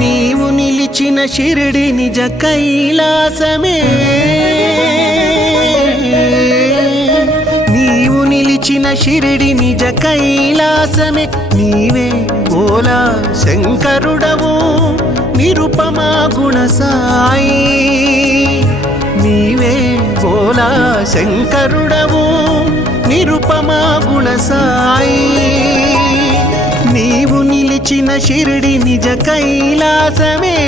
నీవు నిలిచిన షిరిడి నిజ కైలాసమే, నీవు నిలిచిన షిరిడి నిజ కైలాసమే, నీవే భోలా శంకరుడవు నిరుపమా గుణ సాయి, నీవే భోలా శంకరుడవు నిరుపమా గుణ సాయి, నీవు నిలిచిన షిరిడి నిజ కైలాసమే.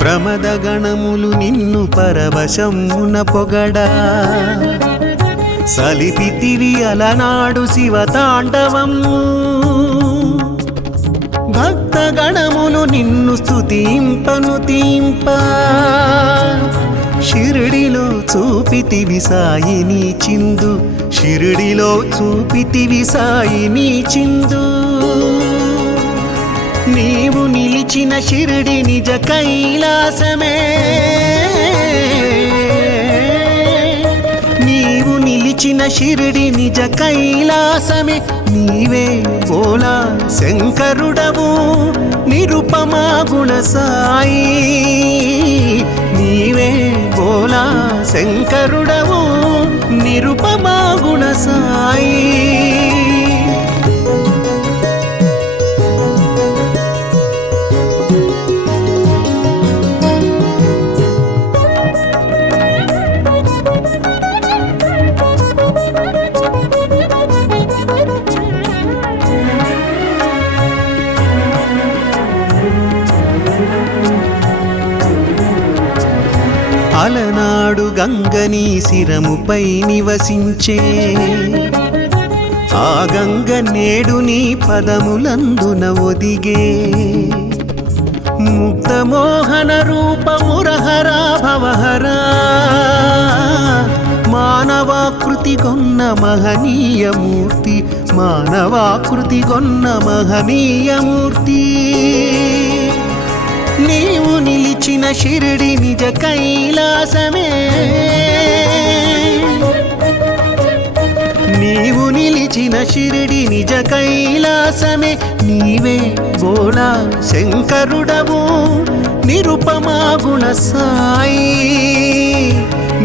ప్రమద గణములు నిన్ను పరవశమున పొగడా, సలిపితివి అలనాడు శివతాండవము, భక్త గణములు నిన్ను స్తుతింపను తీంప, షిరిడిలో చూపితివి సాయిని చిందు, షిరిడిలో చూపితివి సాయిని చిందు, నీవు నిలిచిన షిరిడి నిజ కైలాసమే, నీవు నిలిచిన షిరిడి నిజ కైలాసమే, నీవే భోలా శంకరుడవు నిరుపమా గుణ సాయి, నీవే భోలా శంకరుడవు నిరుపమా గుణ సాయి. అలనాడు గంగని శిరముపై నివసించే, ఆ గంగ నేడు నీ పదములందున ఒదిగే, ముక్తమోహన రూపమురహరా భవహరా, మానవాకృతి గొన్న మహనీయమూర్తి, మానవాకృతి గొన్న మహనీయమూర్తి, నీవు నిలిచిన షిరిడి నిజ కైలాసమే, నీవు నిలిచిన షిరిడి నిజ కైలాసమే, నీవే భోలా శంకరుడవు నిరుపమా గుణ సాయి,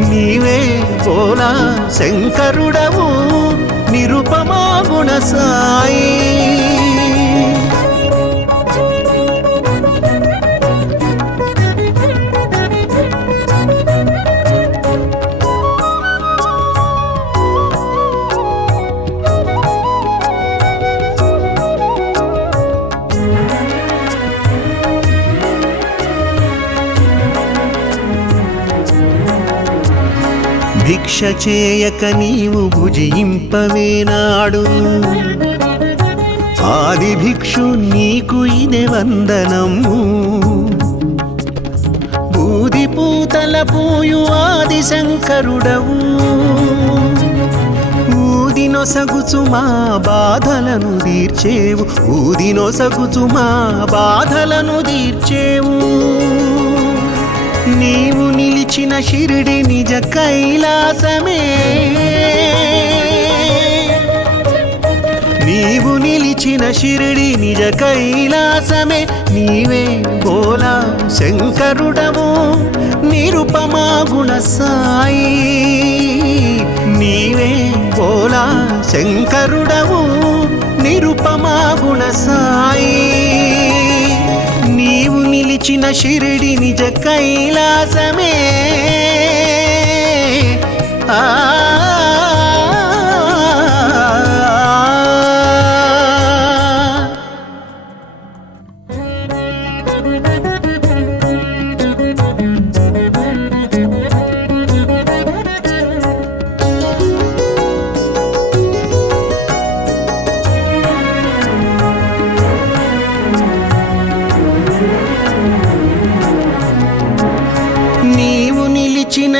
నీవే భోలా శంకరుడవు నిరుపమా గుణ సాయి. భిక్ష చేయక నీవు భుజింపవేనాడు, ఆది భిక్షు నీకు ఇదే వందనము, బూది పూతల పూయు ఆది శంకరుడవు, ఊదినొసగుచు మా బాధలను తీర్చేవు, ఊదినొసగుచు మా బాధలను తీర్చేవు, నీవు నిలిచిన షిరిడి నిజ కైలాసమే, నీవు నిలిచిన షిరిడి నిజ కైలాసమే, నీవే భోలా శంకరుడవు నిరుపమా గుణ సాయి, నీవే భోలా శంకరుడవు నిరుపమా గుణ సాయి, నీవు నిలిచిన షిరిడి నిజ కైలాసమే. ఆ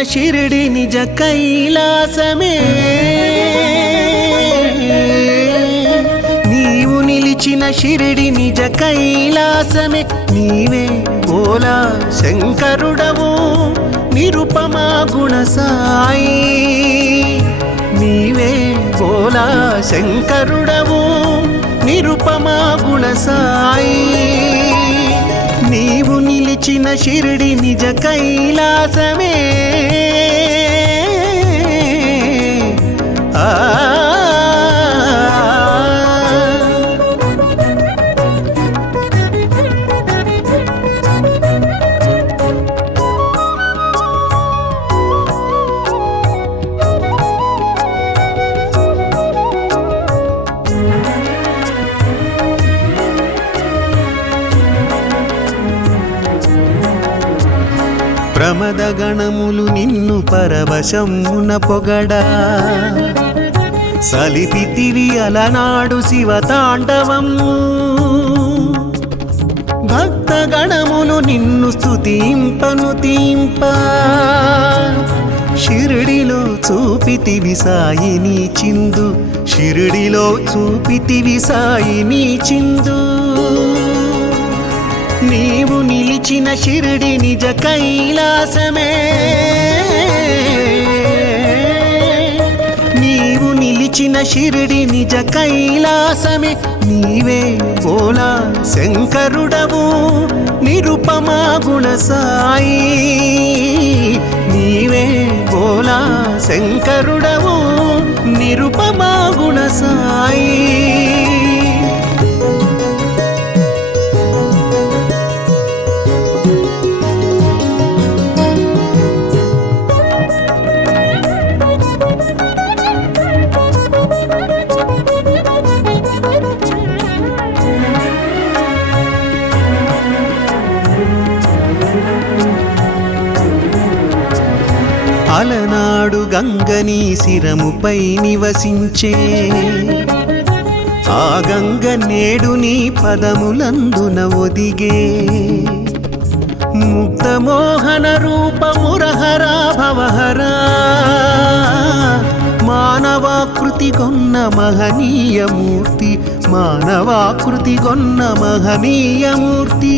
షిరిడి నిజ కైలాసమే నీవు నిలిచిన షిరిడి నిజ కైలాసమే నీవే బోలా శంకరుడవు నిరుపమా గుణ సాయి నీవే బోలా శంకరుడవు నిరుపమా గుణ సాయి నీవు నిలిచిన షిరిడి నిజ కైలాసమే ప్రమద గణములు నిన్ను పరవశమున పొగడా సలిపితివి అలనాడు శివతాండవము భక్త గణములు నిన్ను స్తుతింపను తీంప షిరిడిలో చూపితివి సాయిని చిందు షిరిడిలో చూపితివి సాయిని చిందు నీవు నిలిచిన షిరిడి నిజ కైలాసమే నీవు నిలిచిన షిరిడి నిజ కైలాసమే నీవే బోలా శంకరుడవు నిరుపమా గుణ సాయి నీవే బోలా శంకరుడవు నిరుపమా గుణ సాయి అలనాడు గంగని శిరముపై నివసించే ఆ గంగ నేడు నీ పదములందున ఒదిగే ముక్తమోహన రూపమురహరా భవహరా మానవాకృతి గొన్న మహనీయమూర్తి మానవాకృతి గొన్న మహనీయమూర్తి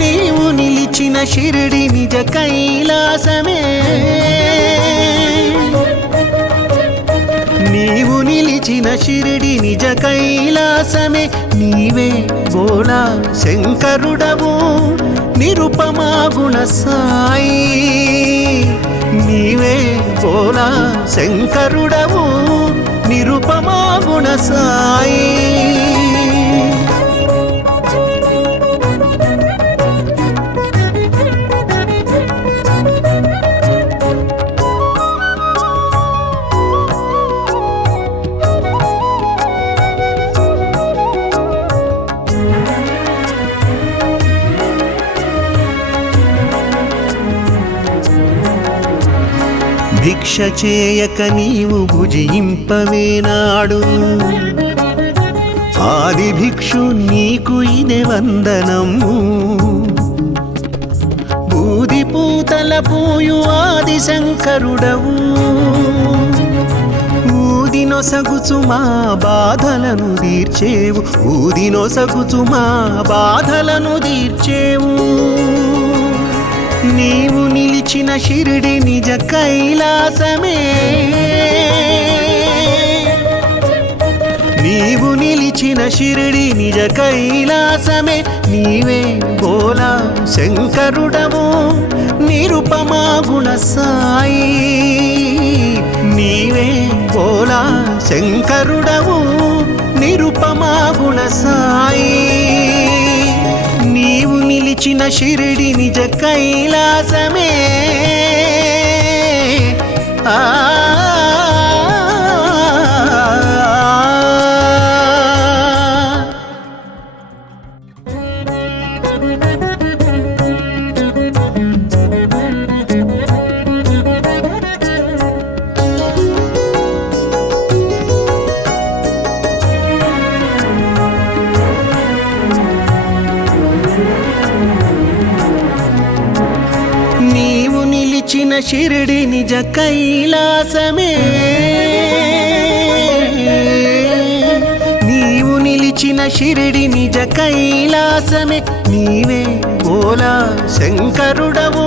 నీవు నిలిచిన షిరిడి నిజ కైలాసమే నీవు నిలిచిన షిరిడి నిజ కైలాసమే నీవే బోలా శంకరుడవు నిరుపమా గుణ సాయి నీవే బోలా శంకరుడవు నిరుపమా గుణ సాయి భిక్ష చేయక నీవు భుజింపవేనాడు ఆది భిక్షు నీకు ఇదే వందనము బూది పూతల పూయు ఆది శంకరుడవు ఊదినొసగుచు మా బాధలను తీర్చేవు ఊదినొసగుచు మా బాధలను తీర్చేవు నీవు నిలిచిన షిరిడి నిజ కైలాసమే నీవు నిలిచిన షిరిడి నిజ కైలాసమే నీవే బోలా శంకరుడవు నిరుపమా గుణ సాయి నీవే బోలా శంకరుడవు నిరుపమా గుణ సాయి నీవు నిలిచిన షిరిడి నిజ కైలాసమే ఆ నీవు షిరిడి నిజ కైలాసమే నీవు నిలిచిన షిరిడి నిజ కైలాసమే నీవే బోలా శంకరుడవు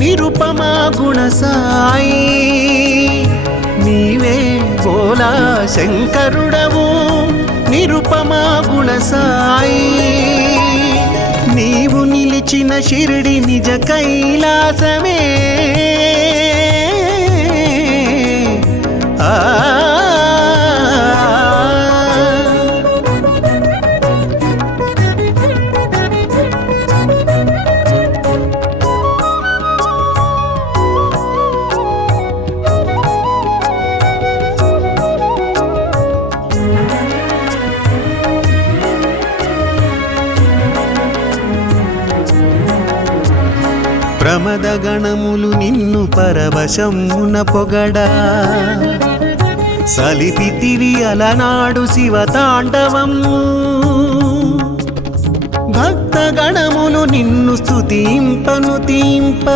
నిరుపమా గుణ సాయి నీవే బోలా శంకరుడవు నిరుపమా గుణ సాయి నీవు నిలిచిన షిరిడి నిజ కైలాసమే ప్రమద గణములు నిన్ను పరవశమున పొగడా సలిపితివి అలనాడు శివతాండవము భక్త గణములు నిన్ను స్తుతింపను తీంప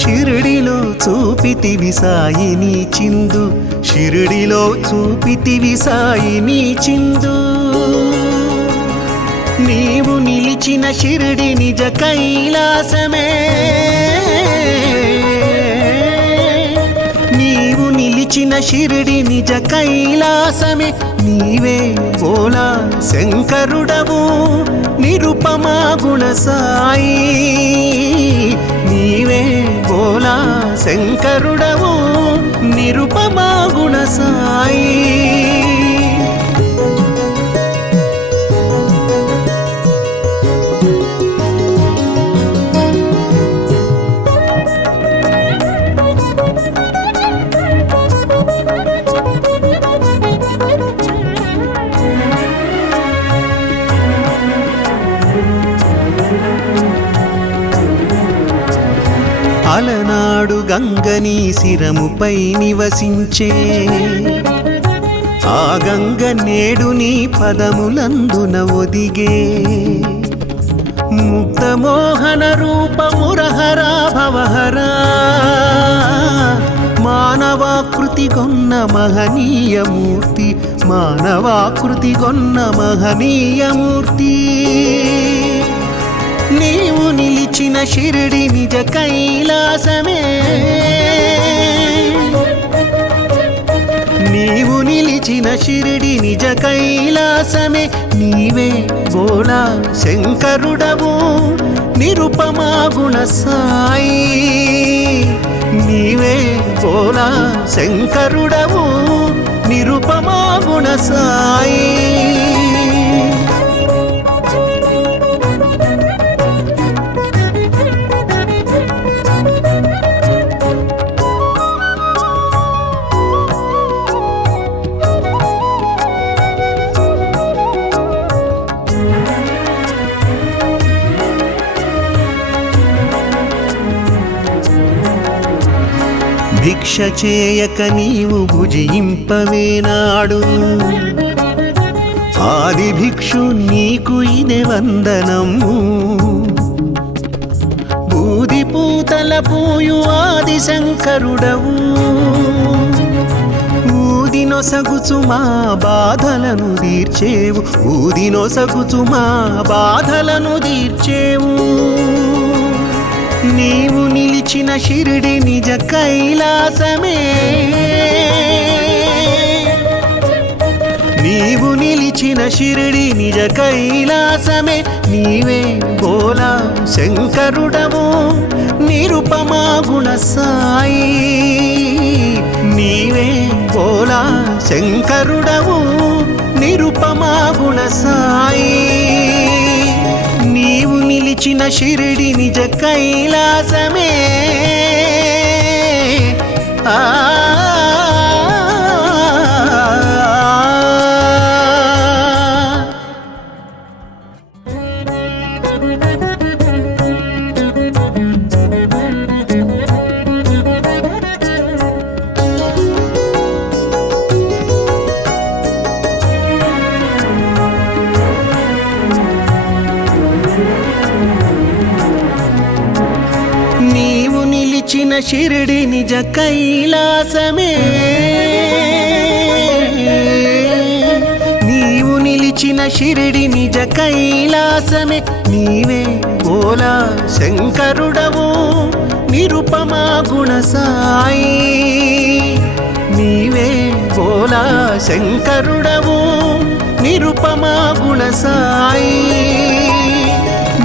షిరిడిలో చూపితివి సాయిని చిందు షిరిడిలో చూపితివి సాయిని చిందు నీవు నిలిచిన షిరిడి నిజ కైలాసమే నీవు నిలిచిన షిరిడి నిజ కైలాసమే నీవే బోలా శంకరుడవు నిరుపమా గుణ సాయి నీవే బోలా శంకరుడవు నిరుపమా గుణ సాయి అలనాడు గంగని శిరముపై నివసించే ఆ గంగ నేడు నీ పదములందున ఒదిగే ముక్తమోహన రూపమురహరా భవహరా మానవాకృతి గొన్న మహనీయమూర్తి మానవాకృతి గొన్న మహనీయమూర్తి నీవు నిలిచిన షిరిడి నిజ కైలాసమే నీవు నిలిచిన షిరిడి నిజ కైలాసమే నీవే బోలా శంకరుడవు నిరుపమా గుణ సాయి నీవే బోలా శంకరుడవు నిరుపమా గుణ సాయి భిక్ష చేయక నీవు భుజింపవేనాడు ఆది భిక్షు నీకు ఇదే వందనము బూది పూతల పూయు ఆది శంకరుడవు ఊదినొసగుచు మా బాధలను తీర్చేవు ఊదినొసగుచు మా బాధలను తీర్చేవు నీవు నిలిచిన షిరిడి నిజ కైలాసమే నీవు నిలిచిన షిరిడి నిజ కైలాసమే నీవే బోలా శంకరుడవు నిరుపమా గుణ సాయి నీవే బోలా శంకరుడవు నిరుపమా గుణ సాయి నీవు నిలిచిన షిరిడి నిజ కైలాసమే ఆ నీవు షిరిడి నిజ కైలాసమే నీవు నిలిచిన షిరిడి నిజ కైలాసమే నీవే బోలా శంకరుడవు నిరుపమా గుణ సాయి నీవే బోలా శంకరుడవు నిరుపమా గుణ సాయి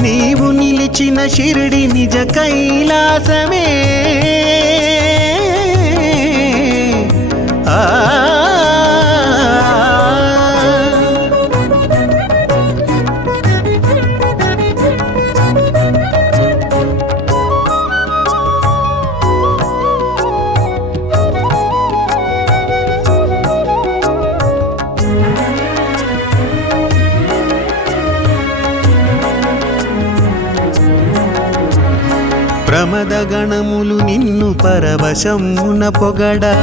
నీవు నిలిచిన షిరిడి నిజ కైలాసమే ప్రమద గణములు నిన్ను పరవశమున పొగడా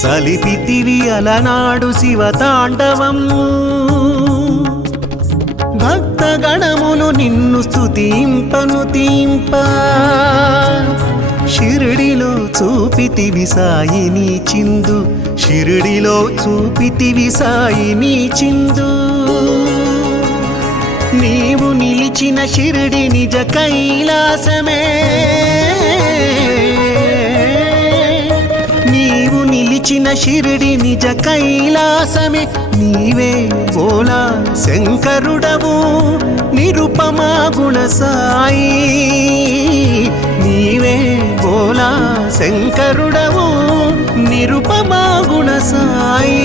సలిపితివి అలనాడు శివతాండవము భక్త గణములు నిన్ను స్తుతింపను తీంప షిరిడిలో చూపితివి సాయిని చిందు షిరిడిలో చూపితివి సాయిని చిందు నీవు నిలిచిన షిరిడి నిజ కైలాసమే నీవు నిలిచిన షిరిడి నిజ కైలాసమే నీవే బోలా శంకరుడవు నిరుపమా గుణ సాయి నీవే బోలా శంకరుడవు నిరుపమా గుణ సాయి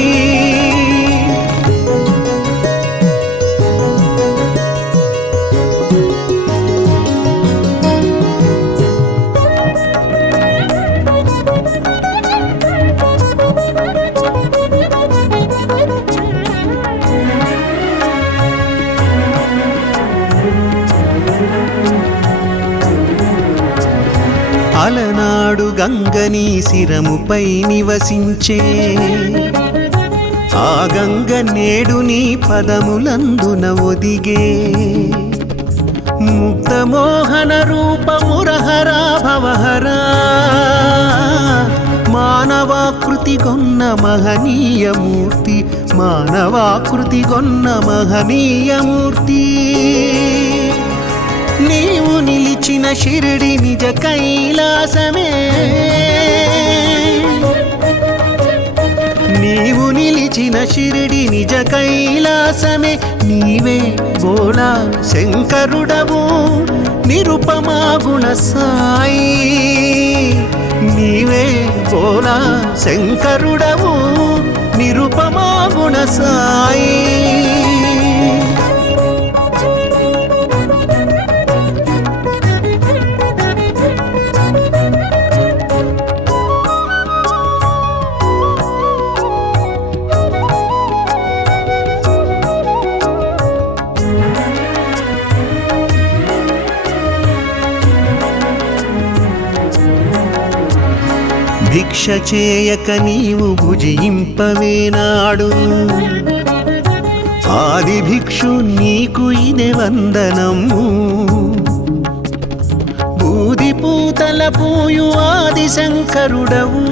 అలనాడు గంగని శిరముపై నివసించే ఆ గంగ నేడు నీ పదములందున ఒదిగే ముక్తమోహన రూపమురహరా భవహరా మానవాకృతి గొన్న మహనీయమూర్తి మానవాకృతి గొన్న మహనీయమూర్తి నీవు నిలిచిన షిరిడి నిజ కైలాసమే నీవు నిలిచిన షిరిడి నిజ కైలాసమే నీవే బోలా శంకరుడవు నిరుపమా గుణ సాయి నీవే బోలా శంకరుడవు నిరుపమా గుణ సాయి భిక్ష చేయక నీవు భుజింపవేనాడు ఆది భిక్షు నీకు ఇదే వందనము బూది పూతల పూయు ఆది శంకరుడవు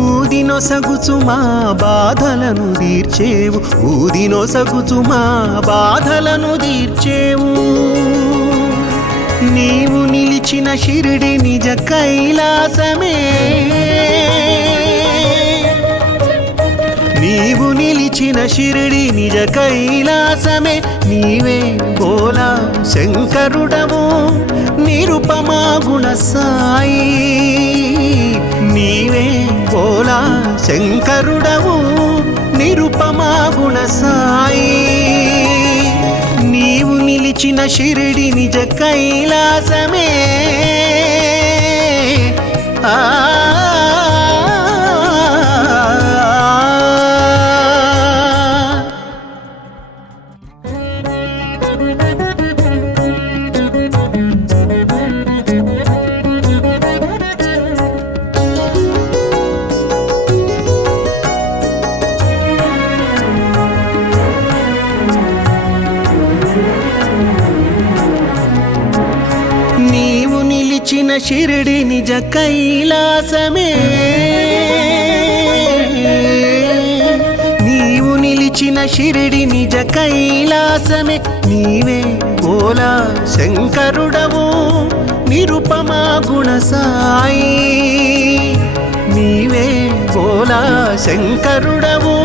ఊదినొసగుచు మా బాధలను తీర్చేవు ఊదినొసగుచు మా బాధలను తీర్చేవు నీవు నిలిచిన షిరిడి నిజ కైలాసమే నీవు నిలిచిన షిరిడి నిజ కైలాసమే నీవే బోలా శంకరుడవు నిరుపమా గుణ సాయి నీవే బోలా శంకరుడవు నిరుపమా గుణ సాయి నీవు నిలిచిన షిరిడి నిజ కైలాసమే ఆ నీవు షిరిడి నిజ కైలాసమే నీవు నిలిచిన షిరిడి నిజ కైలాసమే నీవే బోలా శంకరుడవు నిరుపమా గుణ సాయి నీవే బోలా శంకరుడవు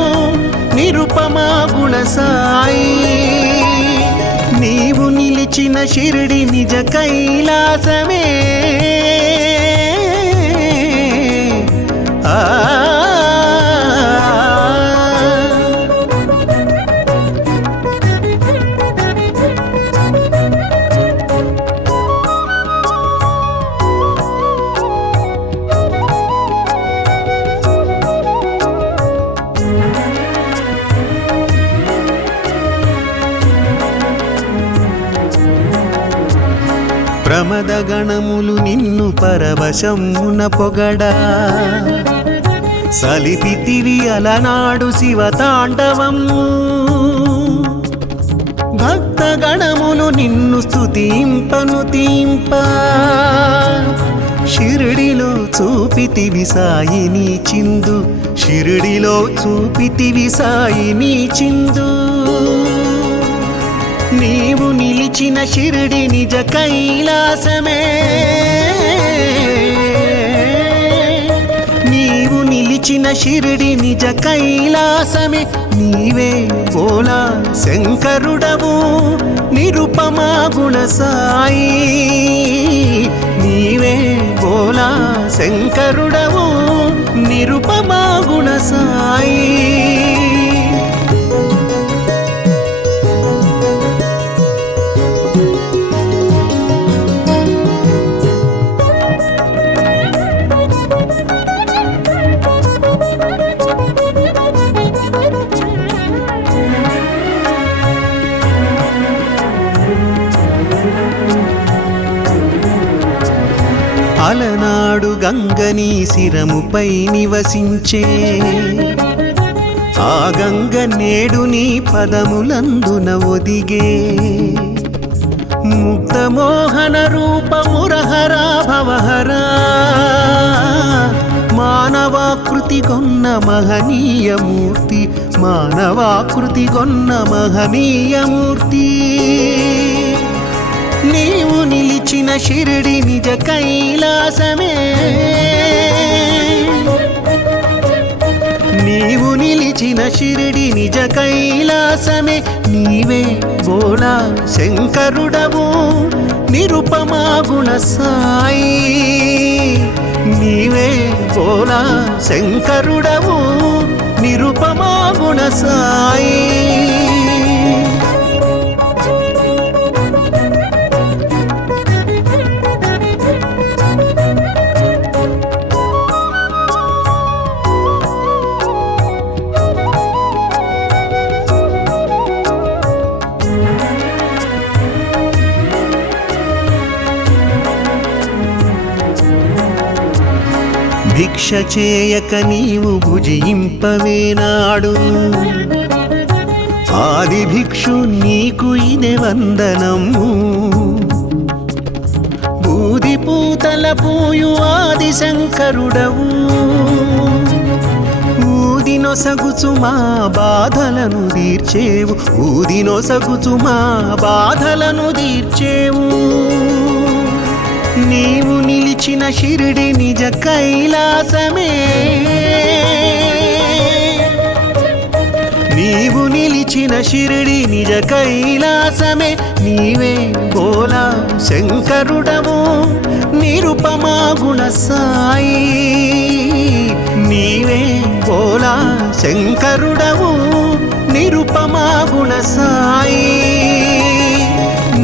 నిరుపమా గుణ సాయి నీవు నిలిచిన షిరిడి నిజ కైలాసమే ప్రమద గణములు నిన్ను పరవశమున పొగడా సలిపితివి అలనాడు శివతాండవము భక్త గణములు నిన్ను స్తుతింపను తీంప షిరిడిలో చూపితివి సాయిని చిందు షిరిడిలో చూపితివి సాయిని చిందు నీవు నిలిచిన షిరిడి నిజ కైలాసమే నీవు నిలిచిన షిరిడి నిజ కైలాసమే నీవే బోలా శంకరుడవు నిరుపమా గుణ సాయి నీవే బోలా శంకరుడవు నిరుపమా గుణ సాయి అలనాడు గంగని శిరముపై నివసించే ఆ గంగ నేడు నీ పదములందున ఒదిగే ముక్తమోహన రూపమురహరా భవహరా మానవాకృతి గొన్న మహనీయమూర్తి మానవాకృతి గొన్న మహనీయమూర్తి నీవు నిలిచిన షిరిడి నిజ కైలాసమే నీవు నిలిచిన షిరిడి నిజ కైలాసమే నీవే బోలా శంకరుడవు నిరుపమా గుణ సాయి నీవే బోలా శంకరుడవు నిరుపమా గుణ సాయి భిక్ష చేయక నీవు భుజింపవేనాడు ఆది భిక్షు నీకు ఇదే వందనము బూది పూతల పూయు ఆది శంకరుడవు ఊదినొసగుచు మా బాధలను తీర్చేవు ఊదినొసగుచు మా బాధలను తీర్చేవు నీవు నిలిచిన షిరిడి నిజ కైలాసమే నీవు నిలిచిన షిరిడి నిజ కైలాసమే నీవే బోలా శంకరుడవు నిరుపమా గుణ సాయి నీవే బోలా శంకరుడవు నిరుపమా గుణ సాయి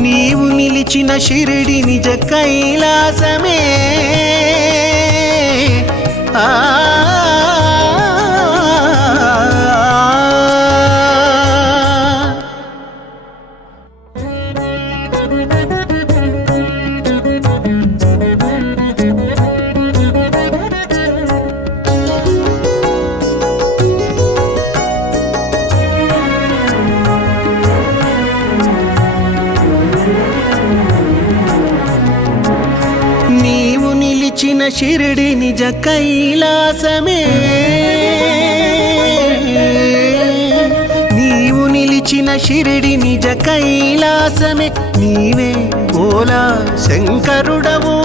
నీవు నిలిచిన షిరిడి నిజ కైలాసమే ఆ నీవు షిరిడి నిజ కైలాసమే నీవు నిలిచిన షిరిడి నిజ కైలాసమే నీవే భోలా శంకరుడవు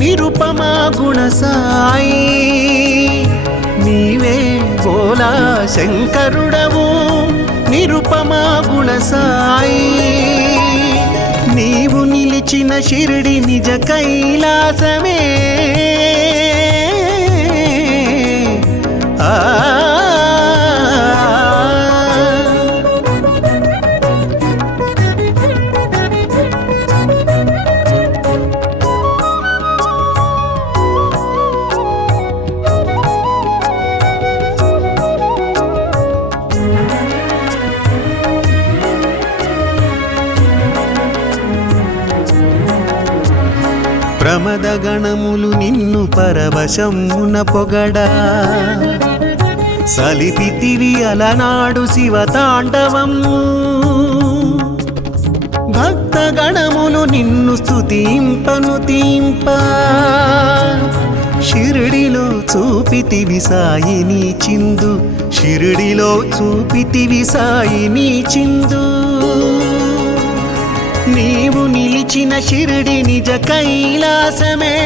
నిరుపమా గుణ సాయి నీవే భోలా శంకరుడవు నిరుపమా గుణ సాయి నీవు నిలిచిన షిరిడి నిజ కైలాసమే ప్రమద గణములు నిన్ను పరవశమున పొగడా సలిపితివి అలనాడు శివతాండవము భక్త గణములు నిన్ను స్తుతింపను తీంప షిరిడిలో చూపితివి సాయిని చిందు షిరిడిలో చూపితివి సాయిని చిందు నీవు నిలిచిన షిరిడి నిజ కైలాసమే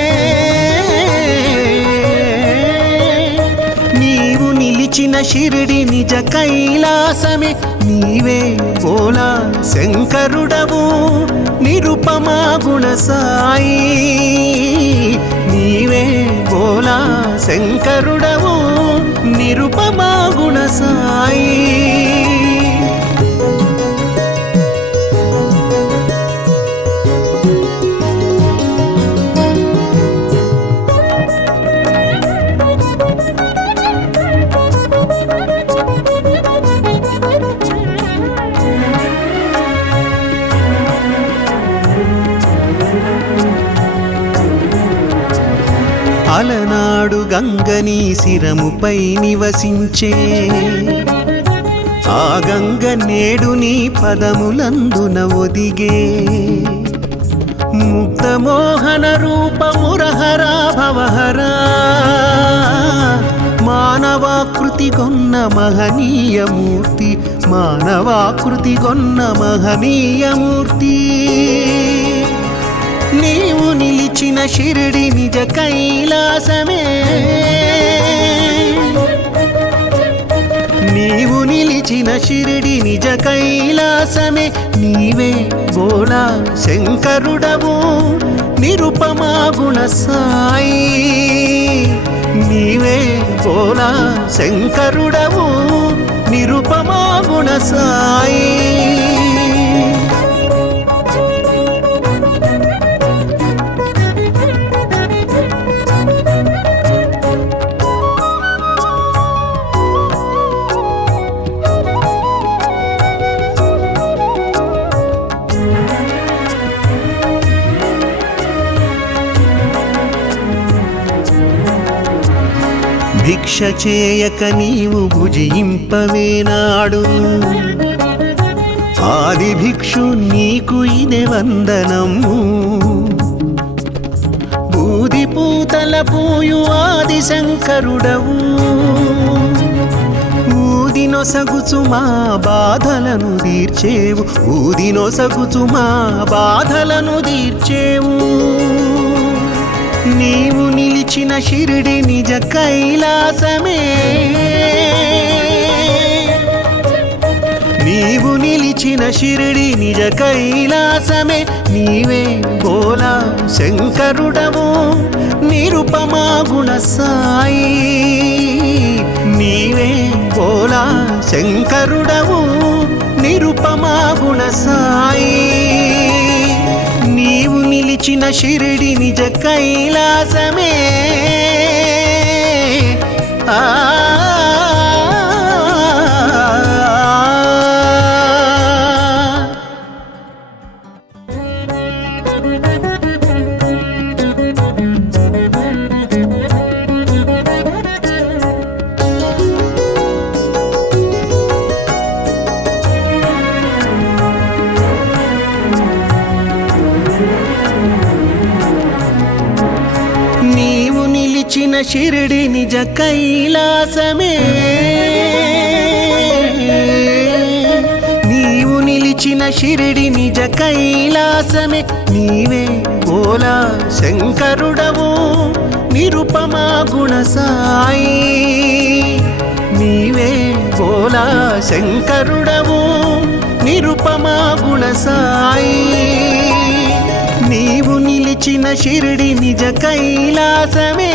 నీవు నిలిచిన షిరిడి నిజ కైలాసమే నీవే భోలా శంకరుడవు నిరుపమా గుణ సాయి నీవే భోలా శంకరుడవు నిరుపమా గుణ సాయి అలనాడు గంగని శిరముపై నివసించే ఆ గంగ నేడు నీ పదములందున ఒదిగే ముక్తమోహన రూపమురహరా భవహరా మానవాకృతి గొన్న మహనీయమూర్తి మానవాకృతి గొన్న మహనీయమూర్తి నీవు నిలిచిన షిరిడి నిజ కైలాసమే నీవు నిలిచిన షిరిడి నిజ కైలాసమే నీవే భోలా శంకరుడవు నిరుపమా గుణ సాయి నీవే భోలా శంకరుడవు నిరుపమా గుణ సాయి భిక్ష చేయక నీవు భుజింపవేనాడు ఆది భిక్షు నీకు ఇదే వందనము బూది పూతల పూయు ఆది శంకరుడవు ఊదినొసగుచు మా బాధలను తీర్చేవు ఊదినొసగుచు మా బాధలను తీర్చేవు నీవు నిలిచిన షిరిడి నిజ కైలాసమే నీవు నిలిచిన షిరిడి నిజ కైలాసమే నీవే భోలా శంకరుడవు నిరుపమా గుణ సాయి నీవే భోలా శంకరుడవు నిరుపమా గుణ సాయి నీవు నిలిచిన షిరిడి నిజ కైలాసమే ఆ నీవు షిరిడి నిజ కైలాసమే నీవు నిలిచిన షిరిడి నిజ కైలాసమే నీవే బోలా శంకరుడవు నిరుపమా గుణ సాయి నీవే బోలా శంకరుడవు నిరుపమా గుణ సాయి నీవు నిలిచిన షిరిడి నిజ కైలాసమే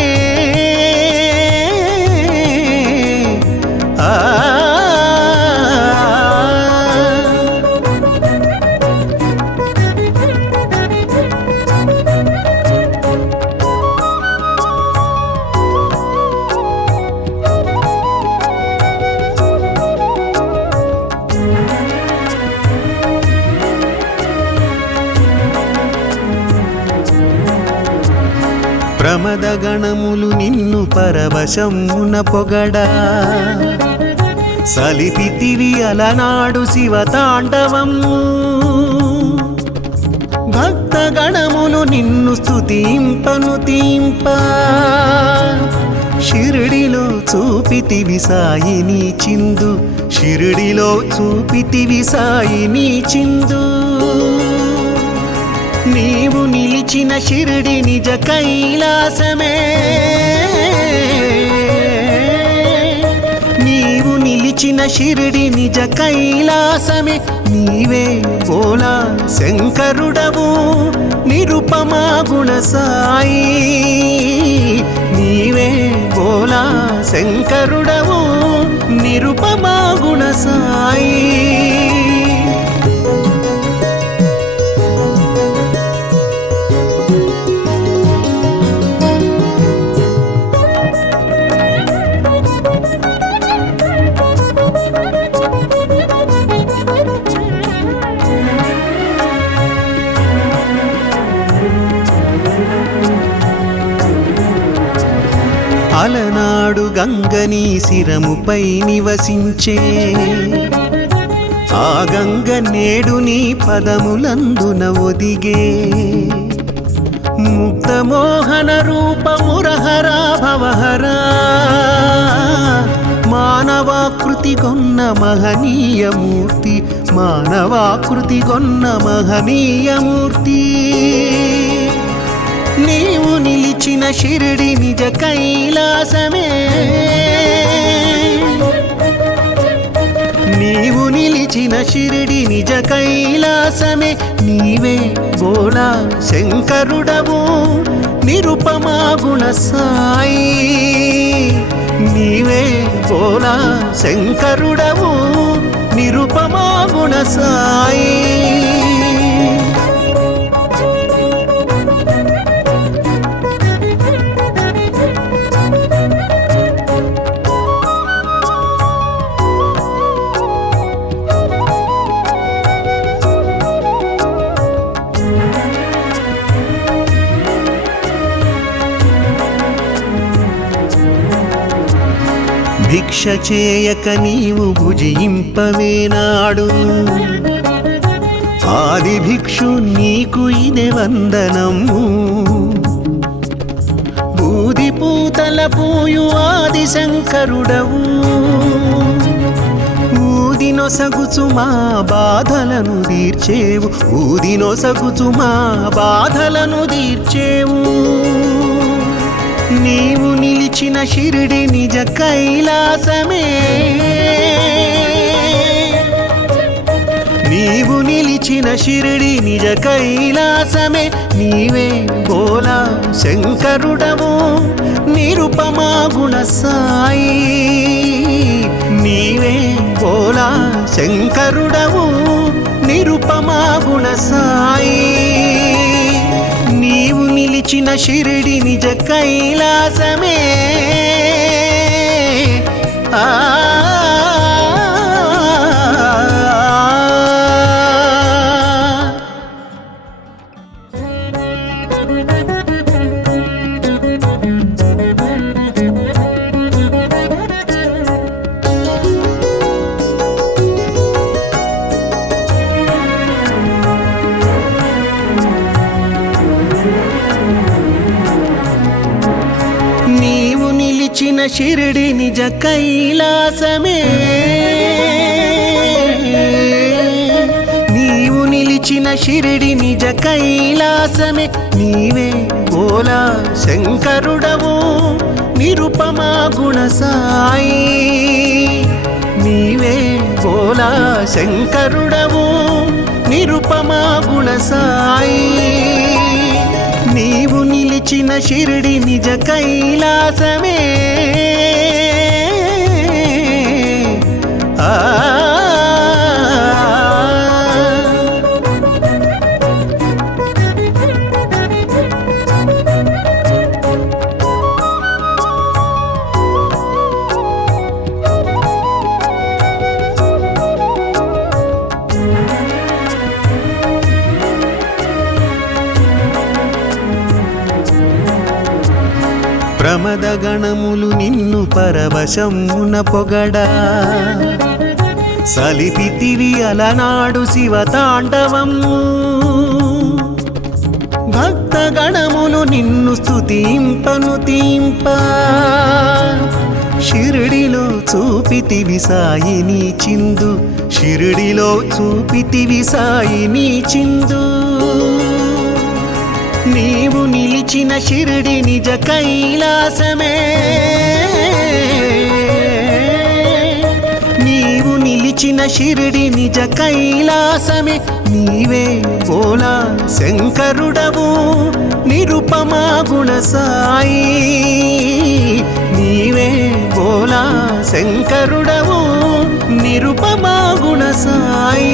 ప్రమద గణములు నిన్ను పరవశమున పొగడా సలిపితివి అలనాడు శివతాండవము భక్త గణములు నిన్ను స్తుతింపను తీంప షిరిడిలో చూపితివి సాయిని చిందు షిరిడిలో చూపితివి సాయిని చిందు నీవు నిలిచిన షిరిడి నిజ కైలాసమే నీవు నిలిచిన షిరిడి నిజ కైలాసమే నీవే బోలా శంకరుడవు నిరుపమా గుణ సాయి నీవే బోలా శంకరుడవు నిరుపమా గుణ సాయి అలనాడు గంగని శిరముపై నివసించే ఆ గంగ నేడు నీ పదములందున ఒదిగే ముక్తమోహన రూపమురహరా భవహరా మానవాకృతి గొన్న మహనీయమూర్తి మానవాకృతి గొన్న మహనీయమూర్తి నీవు నిలిచిన షిరిడి నిజ కైలాసమే నీవు నిలిచిన షిరిడి నిజ కైలాసమే నీవే బోలా శంకరుడవు నిరుపమా గుణ సాయి నీవే బోలా శంకరుడవు నిరుపమా గుణ సాయి భిక్ష చేయక నీవు భుజింపవేనాడు ఆది భిక్షు నీకు ఇదే వందనము బూది పూతల పూయు ఆది శంకరుడవు ఊదినొసగుచు మా బాధలను తీర్చేవు ఊదినొసగుచు మా బాధలను తీర్చేవు నీవు నిలిచిన షిరిడి నిజ కైలాసమే నీవు నిలిచిన షిరిడి నిజ కైలాసమే నీవే బోలా శంకరుడవు నిరుపమా గుణ సాయి నీవే బోలా శంకరుడవు నిరుపమా గుణ సాయి నీవు నిలిచిన షిరిడి నిజ కైలాసమే ఆ నీవు షిరిడి నిజ కైలాసమే నీవు నిలిచిన షిరిడి నిజ కైలాసమే నీవే బోలా శంకరుడవు నిరుపమా గుణ సాయి నీవే బోలా శంకరుడవు నిరుపమా గుణ సాయి నీవు నిలిచిన షిరిడి నిజ కైలాసమే ప్రమద గణములు నిన్ను పరవశమున పొగడా సలిపితివి అలనాడు శివతాండవము భక్త గణములు నిన్ను స్తుతింపను తీంప షిరిడిలో చూపితివి సాయిని చిందు షిరిడిలో చూపితివి సాయిని చిందు నీవు నిలిచిన షిరిడి నిజ కైలాసమే నీవు నిలిచిన షిరిడి నిజ కైలాసమే నీవే బోలా శంకరుడవు నిరుపమా గుణ సాయి నీవే బోలా శంకరుడవు నిరుపమా గుణ సాయి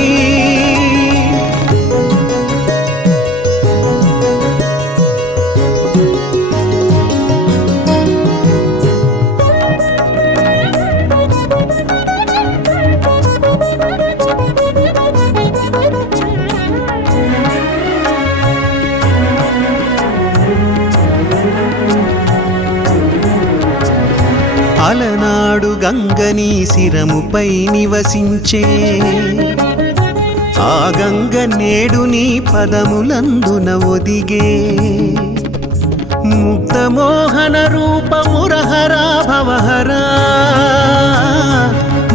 అలనాడు గంగని శిరముపై నివసించే ఆ గంగ నేడు నీ పదములందున ఒదిగే ముక్తమోహన రూపమురహరా భవహరా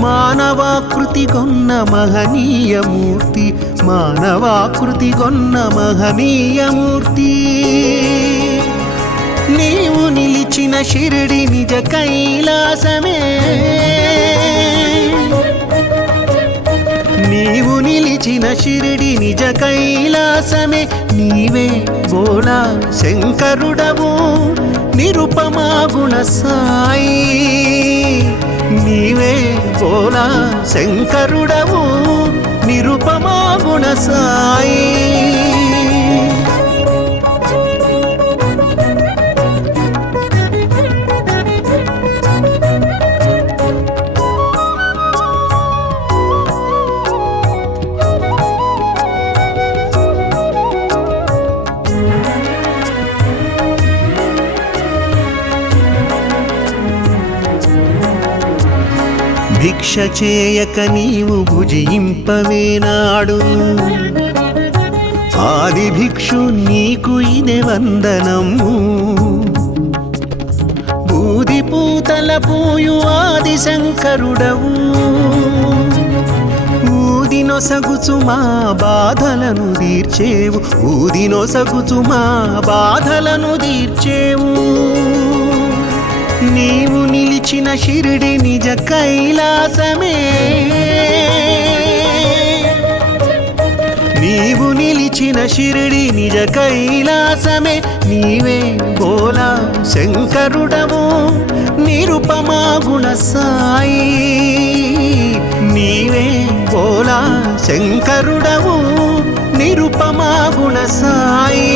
మానవాకృతి గొన్న మహనీయమూర్తి మానవాకృతి గొన్న మహనీయమూర్తి నీవు నిలిచిన షిరిడి నిజ కైలాసమే నీవు నిలిచిన షిరిడి నిజ కైలాసమే నీవే బోలా శంకరుడవు నిరుపమా గుణ సాయి నీవే బోలా శంకరుడవు నిరుపమా గుణ సాయి భిక్ష చేయక నీవు భుజింపవేనాడు ఆది భిక్షు నీకు ఇదే వందనము బూది పూతల పూయు ఆది శంకరుడవు ఊదినొసగుచు మా బాధలను తీర్చేవు ఊదినొసగుచు మా బాధలను తీర్చేవు నీవు నిలిచిన షిరిడి నిజ కైలాసమే నీవు నిలిచిన షిరిడి నిజ కైలాసమే నీవే బోలా శంకరుడవు నిరుపమా గుణ సాయి నీవే బోలా శంకరుడవు నిరుపమా గుణ సాయి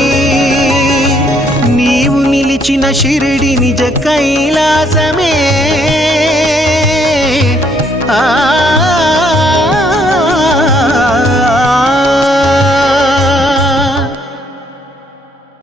నీవు నిలిచిన షిరిడి నిజ కైలాసమే ఆ